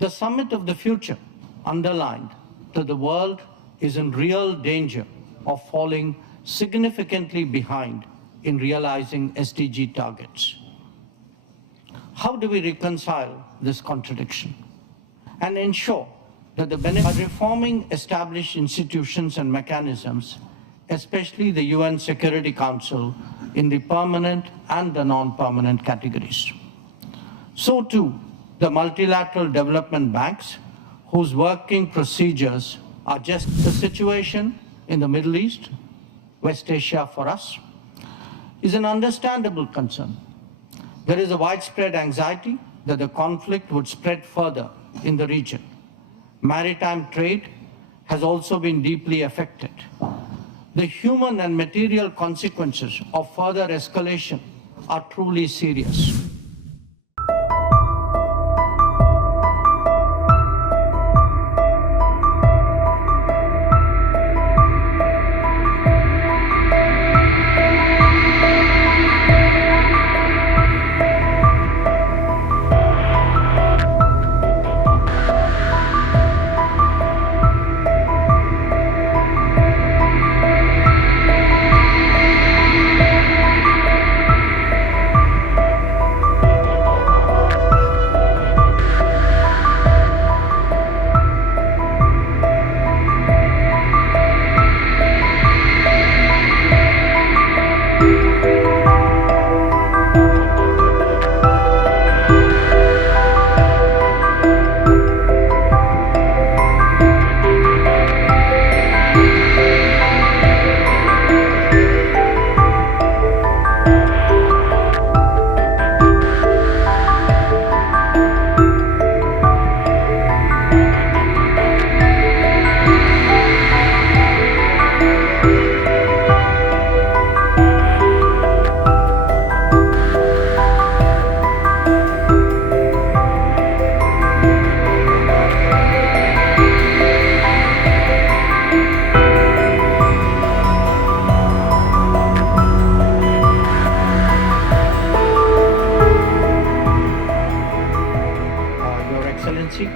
The summit of the future underlined that the world is in real danger of falling significantly behind in realizing SDG targets. How do we reconcile this contradiction and ensure that the benefits of reforming established institutions and mechanisms, especially the UN Security Council, in the permanent and the non-permanent categories? So too, the multilateral development banks, whose working procedures are just the situation in the Middle East, West Asia for us, is an understandable concern. There is a widespread anxiety that the conflict would spread further in the region. Maritime trade has also been deeply affected. The human and material consequences of further escalation are truly serious.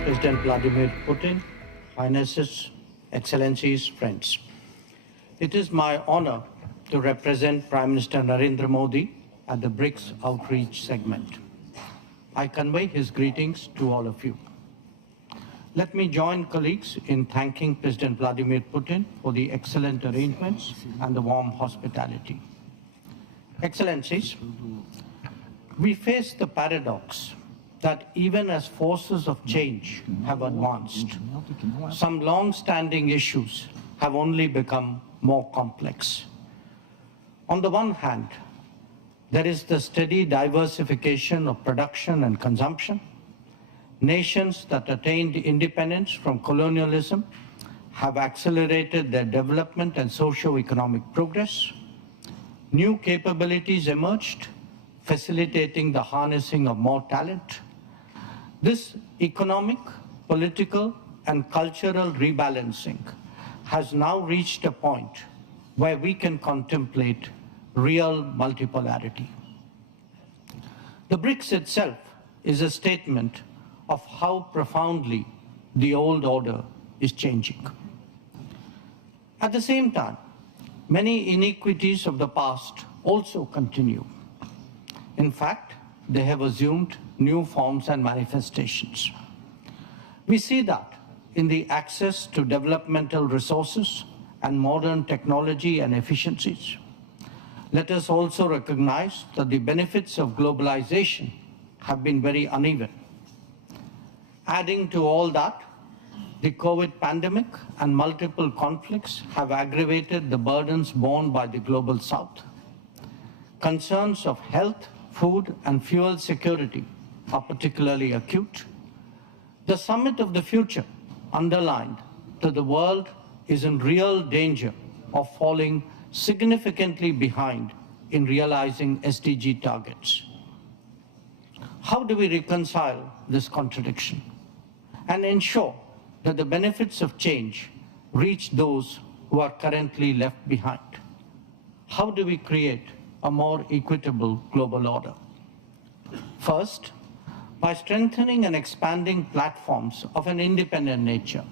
President Vladimir Putin, Highnesses, Excellencies, friends. It is my honor to represent Prime Minister Narendra Modi at the BRICS outreach segment. I convey his greetings to all of you. Let me join colleagues in thanking President Vladimir Putin for the excellent arrangements and the warm hospitality. Excellencies, we face the paradox that even as forces of change have advanced, some long-standing issues have only become more complex. On the one hand, there is the steady diversification of production and consumption. Nations that attained independence from colonialism have accelerated their development and socio-economic progress. New capabilities emerged, facilitating the harnessing of more talent. This economic, political, and cultural rebalancing has now reached a point where we can contemplate real multipolarity. The BRICS itself is a statement of how profoundly the old order is changing. At the same time, many inequities of the past also continue. In fact, they have assumed new forms and manifestations. We see that in the access to developmental resources and modern technology and efficiencies. Let us also recognize that the benefits of globalization have been very uneven. Adding to all that, the COVID pandemic and multiple conflicts have aggravated the burdens borne by the global South. Concerns of health, food, and fuel security are particularly acute. The summit of the future underlined that the world is in real danger of falling significantly behind in realizing SDG targets. How do we reconcile this contradiction and ensure that the benefits of change reach those who are currently left behind? How do we create a more equitable global order? First, by strengthening and expanding platforms of an independent nature,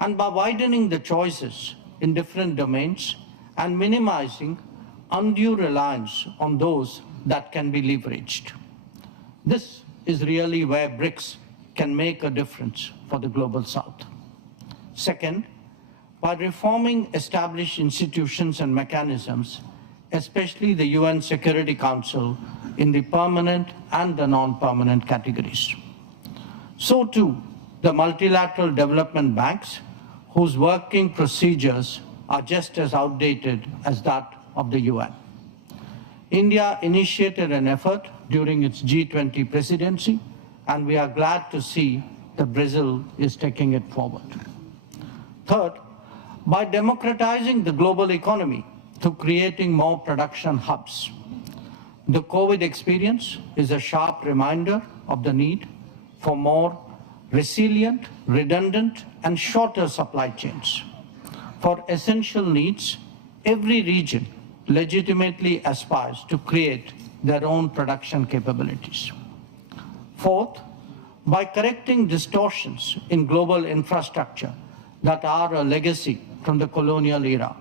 and by widening the choices in different domains and minimizing undue reliance on those that can be leveraged. This is really where BRICS can make a difference for the Global South. Second, by reforming established institutions and mechanisms, especially the UN Security Council in the permanent and the non-permanent categories. So too, the multilateral development banks, whose working procedures are just as outdated as that of the UN. India initiated an effort during its G20 presidency, and we are glad to see that Brazil is taking it forward. Third, by democratizing the global economy through creating more production hubs. The COVID experience is a sharp reminder of the need for more resilient, redundant, and shorter supply chains. For essential needs, every region legitimately aspires to create their own production capabilities. Fourth, by correcting distortions in global infrastructure that are a legacy from the colonial era.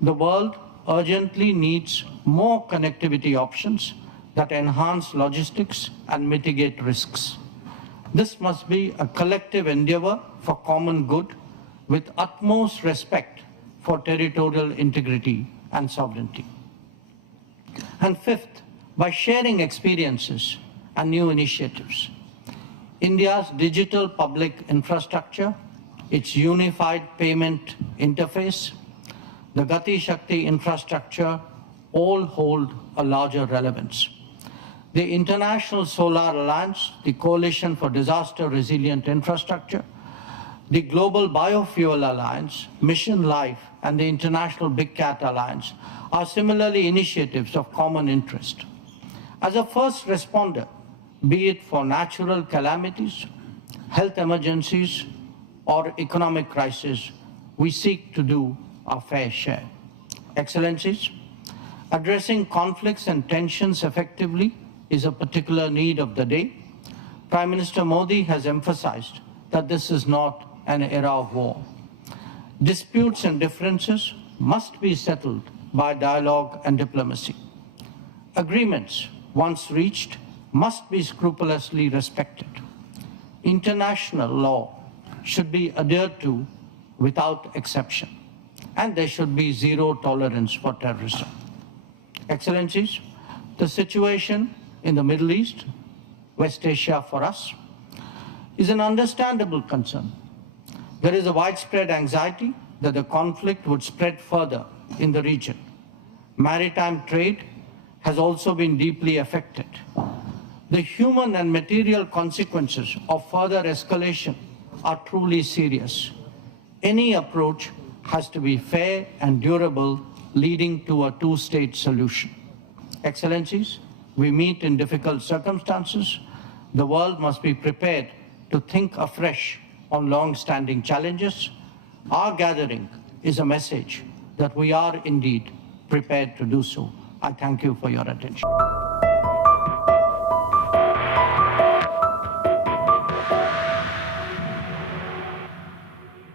The world urgently needs more connectivity options that enhance logistics and mitigate risks. This must be a collective endeavor for common good with utmost respect for territorial integrity and sovereignty. And fifth, by sharing experiences and new initiatives. India's digital public infrastructure, its unified payment interface, the Gati Shakti infrastructure all hold a larger relevance. The International Solar Alliance, the Coalition for Disaster Resilient Infrastructure, the Global Biofuel Alliance, Mission Life, and the International Big Cat Alliance are similarly initiatives of common interest. As a first responder, be it for natural calamities, health emergencies, or economic crisis, we seek to do our fair share. Excellencies, addressing conflicts and tensions effectively is a particular need of the day. Prime Minister Modi has emphasized that this is not an era of war. Disputes and differences must be settled by dialogue and diplomacy. Agreements, once reached, must be scrupulously respected. International law should be adhered to without exception, and there should be zero tolerance for terrorism. Excellencies, the situation in the Middle East, West Asia for us, is an understandable concern. There is a widespread anxiety that the conflict would spread further in the region. Maritime trade has also been deeply affected. The human and material consequences of further escalation are truly serious. Any approach has to be fair and durable, leading to a two-state solution. Excellencies, we meet in difficult circumstances. The world must be prepared to think afresh on long-standing challenges. Our gathering is a message that we are indeed prepared to do so. I thank you for your attention.